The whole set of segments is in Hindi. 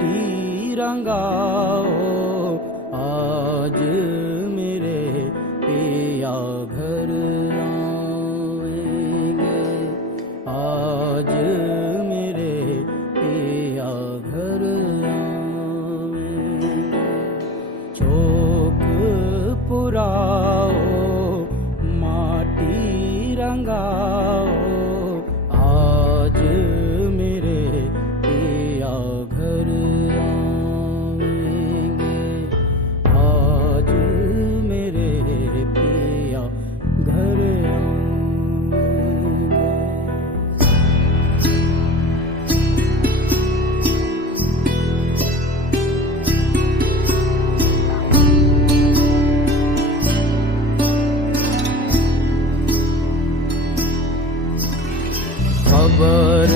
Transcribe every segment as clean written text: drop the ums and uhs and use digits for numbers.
माटी रंगाओ, आज मेरे पिया घर आएंगे, आज मेरे पिया घर आएंगे। चौक पुराओ, माटी रंगाओ, आज मेरे पिया घर आएंगे, आज मेरे पिया घर आएंगे। खबर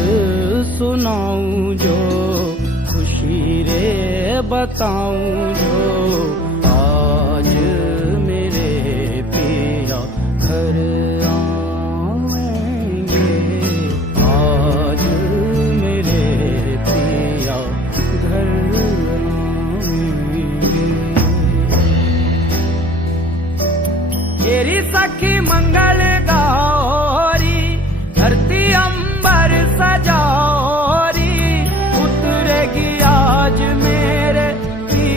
सुनाऊं जो, खुशी रे बताऊं जो, आज मेरे पिया घर आएंगे, आज मेरे पिया घर आएंगे। तेरी सखी मंगल गौरी, धरती अंबर सजाओरी, उतरेगी आज मेरे पी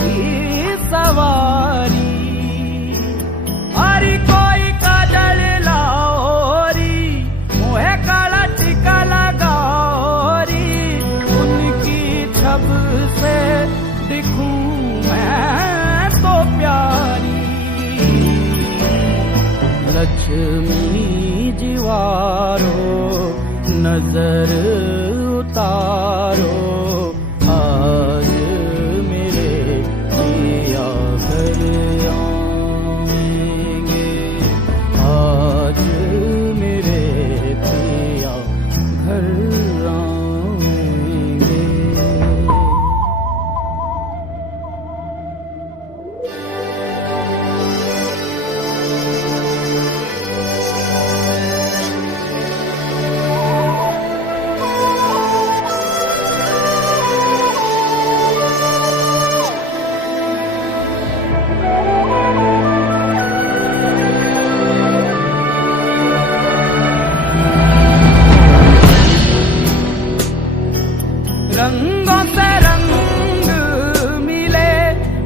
की सवारी। हरी कोई काजल लाओरी, मोहे काला टीका लगाओरी, उनकी छब से दिखूं मैं तो प्यारी। लक्ष्मी जीवारो नजर उतारो, आज मेरे पिया घर आएंगे, आज मेरे पिया घर आएंगे। रंगों से रंग मिले,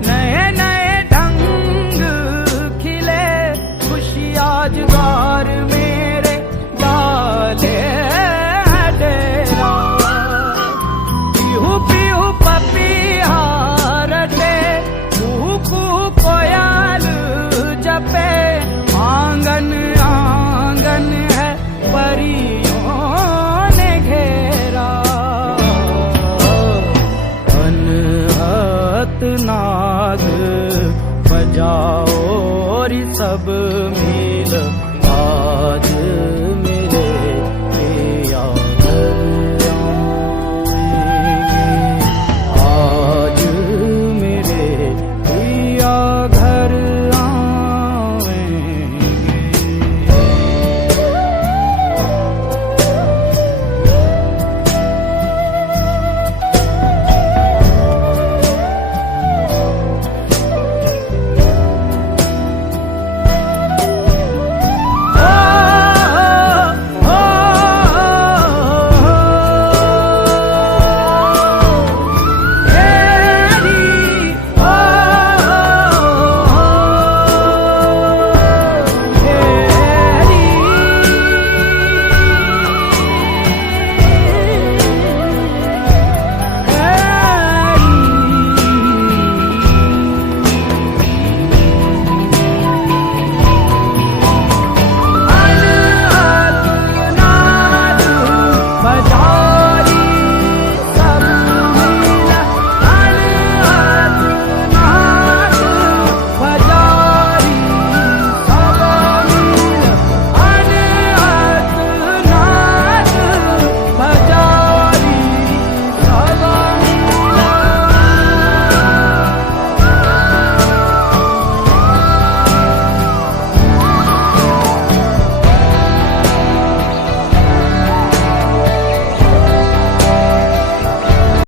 नए नए ढंग खिले, खुशी आज द्वार मेरे डाले है डेरा। पीहू पीहू पपीहा रटे, कुहू कुहू कोयल जपे, आंगन आंगन है परियों ने घेरा। नाद बजाओ रि सब मिल